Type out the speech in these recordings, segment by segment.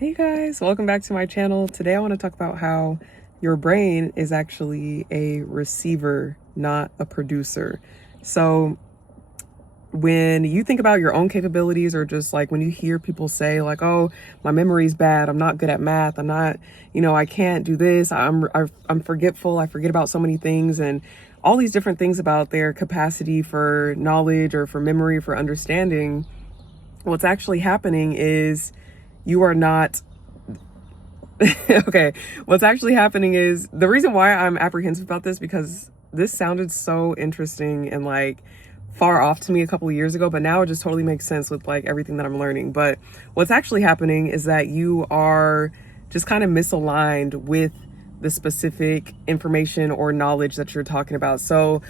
Hey guys, welcome back to my channel. Today I want to talk about how your brain is actually a receiver, not a producer. So when you think about your own capabilities, or just like when you hear people say like, oh, my memory's bad, I'm not good at math, I'm not, I can't do this, I'm forgetful, I forget about so many things, and all these different things about their capacity for knowledge or for memory, for understanding, what's actually happening is you are not okay, what's actually happening is the reason why I'm apprehensive about this, because this sounded so interesting and like far off to me a couple of years ago, but now it just totally makes sense with like everything that I'm learning. But what's actually happening is that you are just kind of misaligned with the specific information or knowledge that you're talking about. So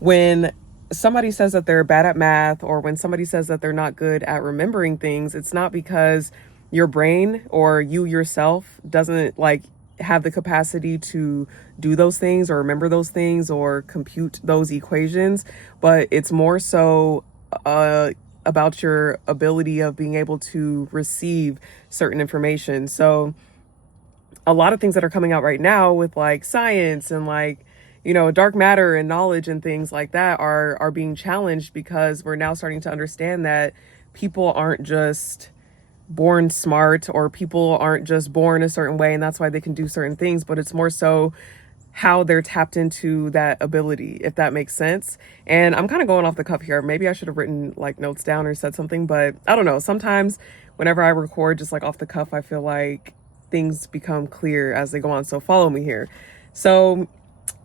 when somebody says that they're bad at math, or when somebody says that they're not good at remembering things, it's not because your brain or you yourself doesn't like have the capacity to do those things or remember those things or compute those equations, but it's more so about your ability of being able to receive certain information. So a lot of things that are coming out right now with like science and like, dark matter and knowledge and things like that are being challenged, because we're now starting to understand that people aren't just born smart, or people aren't just born a certain way and that's why they can do certain things, but it's more so how they're tapped into that ability, if that makes sense. And I'm kind of going off the cuff here. Maybe I should have written like notes down or said something, but I don't know. Sometimes whenever I record just like off the cuff, I feel like things become clear as they go on. So follow me here. So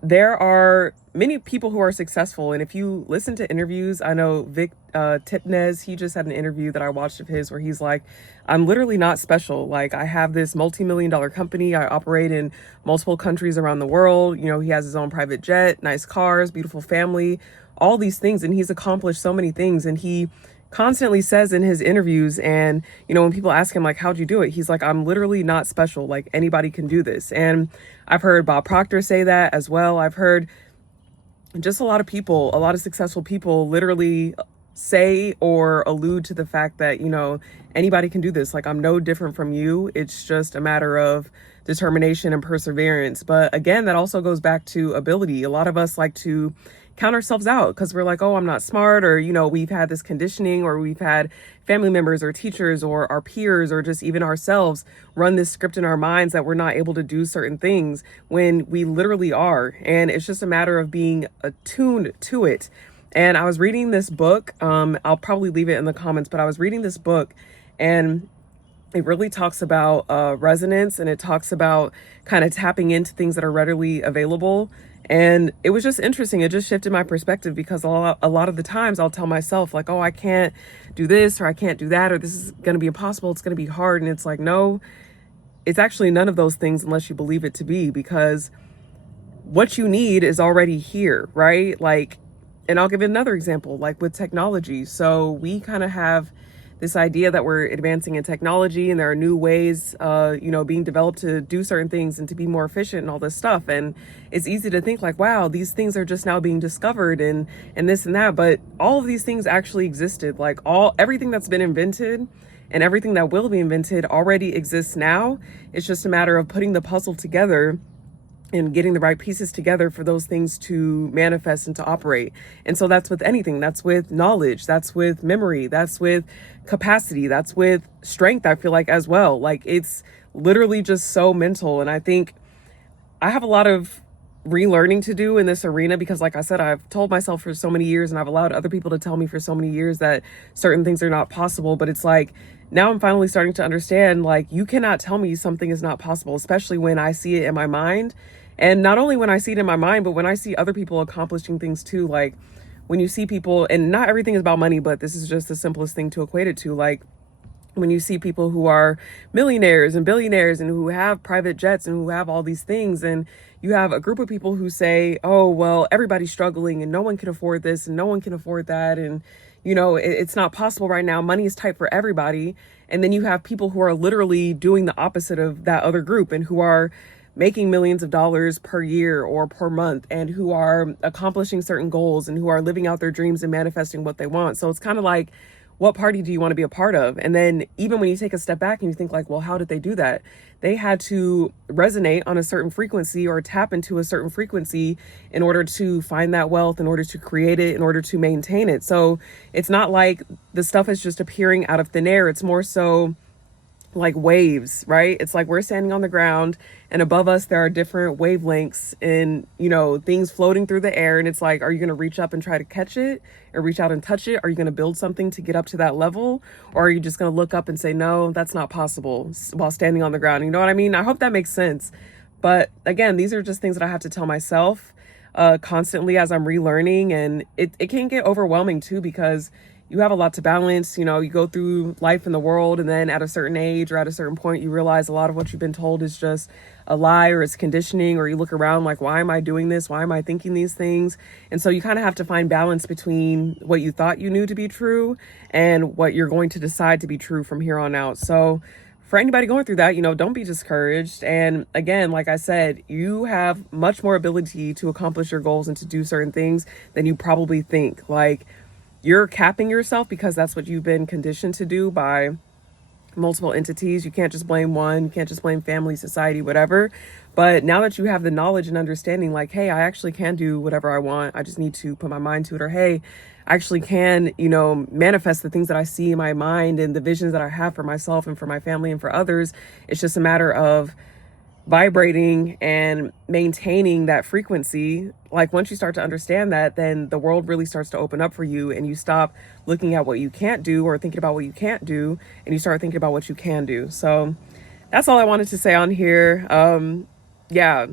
there are many people who are successful, and if you listen to interviews, I know Vic Tipnez, he just had an interview that I watched of his where he's like, I'm literally not special. Like, I have this multi-million-dollar company, I operate in multiple countries around the world, he has his own private jet, nice cars, beautiful family, all these things, and he's accomplished so many things. And he constantly says in his interviews, and when people ask him like, how'd you do it, he's like, I'm literally not special, like anybody can do this. And I've heard Bob Proctor say that as well. I've heard just a lot of people, a lot of successful people literally say or allude to the fact that, anybody can do this. Like, I'm no different from you. It's just a matter of determination and perseverance. But again, that also goes back to ability. A lot of us like to count ourselves out because we're like, oh, I'm not smart, or, we've had this conditioning, or we've had family members or teachers or our peers or just even ourselves run this script in our minds that we're not able to do certain things when we literally are. And it's just a matter of being attuned to it. And I was reading this book. I'll probably leave it in the comments, but I was reading this book, and it really talks about resonance, and it talks about kind of tapping into things that are readily available. And it was just interesting. It just shifted my perspective, because a lot of the times I'll tell myself like, oh, I can't do this, or I can't do that, or this is going to be impossible, it's going to be hard. And it's like, no, it's actually none of those things unless you believe it to be, because what you need is already here, right? Like, and I'll give another example, like with technology. So we kind of have this idea that we're advancing in technology, and there are new ways, being developed to do certain things and to be more efficient and all this stuff. And it's easy to think like, wow, these things are just now being discovered and this and that. But all of these things actually existed. Like, everything that's been invented and everything that will be invented already exists now. It's just a matter of putting the puzzle together and getting the right pieces together for those things to manifest and to operate. And so that's with anything. That's with knowledge, that's with memory, that's with capacity, that's with strength, I feel like, as well. Like, it's literally just so mental. And I think I have a lot of relearning to do in this arena, because like I said, I've told myself for so many years, and I've allowed other people to tell me for so many years that certain things are not possible. But it's like, now I'm finally starting to understand, like, you cannot tell me something is not possible, especially when I see it in my mind. And not only when I see it in my mind, but when I see other people accomplishing things too. Like, when you see people, and not everything is about money, but this is just the simplest thing to equate it to. Like, when you see people who are millionaires and billionaires and who have private jets and who have all these things, and you have a group of people who say, oh, well, everybody's struggling and no one can afford this and no one can afford that, and it's not possible right now, money is tight for everybody. And then you have people who are literally doing the opposite of that other group, and who are making millions of dollars per year or per month, and who are accomplishing certain goals, and who are living out their dreams and manifesting what they want. So it's kind of like, what party do you want to be a part of? And then even when you take a step back and you think like, well, how did they do that? They had to resonate on a certain frequency or tap into a certain frequency in order to find that wealth, in order to create it, in order to maintain it. So it's not like the stuff is just appearing out of thin air. It's more so like waves, right? It's like we're standing on the ground and above us there are different wavelengths and, you know, things floating through the air. And it's like, are you going to reach up and try to catch it or reach out and touch it? Are you going to build something to get up to that level? Or are you just going to look up and say, no, that's not possible while standing on the ground? You know what I mean? I hope that makes sense. But again, these are just things that I have to tell myself constantly as I'm relearning. And it can get overwhelming too, because you have a lot to balance. You know, you go through life in the world, and then at a certain age or at a certain point, you realize a lot of what you've been told is just a lie or it's conditioning, or you look around like, why am I doing this? Why am I thinking these things? And so you kind of have to find balance between what you thought you knew to be true and what you're going to decide to be true from here on out. So for anybody going through that, you know, don't be discouraged. And again, like I said, you have much more ability to accomplish your goals and to do certain things than you probably think. Like, you're capping yourself because that's what you've been conditioned to do by multiple entities. You can't just blame one, you can't just blame family, society, whatever. But now that you have the knowledge and understanding, like, hey, I actually can do whatever I want. I just need to put my mind to it. Or, hey, I actually can, you know, manifest the things that I see in my mind and the visions that I have for myself and for my family and for others. It's just a matter of vibrating and maintaining that frequency. Like, once you start to understand that, then the world really starts to open up for you, and you stop looking at what you can't do or thinking about what you can't do, and you start thinking about what you can do. So that's all I wanted to say on here. Yeah,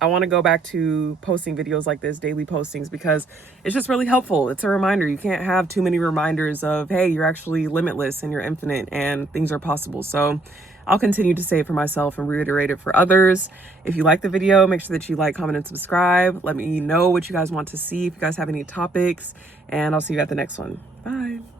I want to go back to posting videos like this, daily postings, because it's just really helpful. It's a reminder. You can't have too many reminders of, hey, you're actually limitless and you're infinite and things are possible. So I'll continue to say it for myself and reiterate it for others. If you like the video, make sure that you like, comment, and subscribe. Let me know what you guys want to see, if you guys have any topics, and I'll see you at the next one. Bye.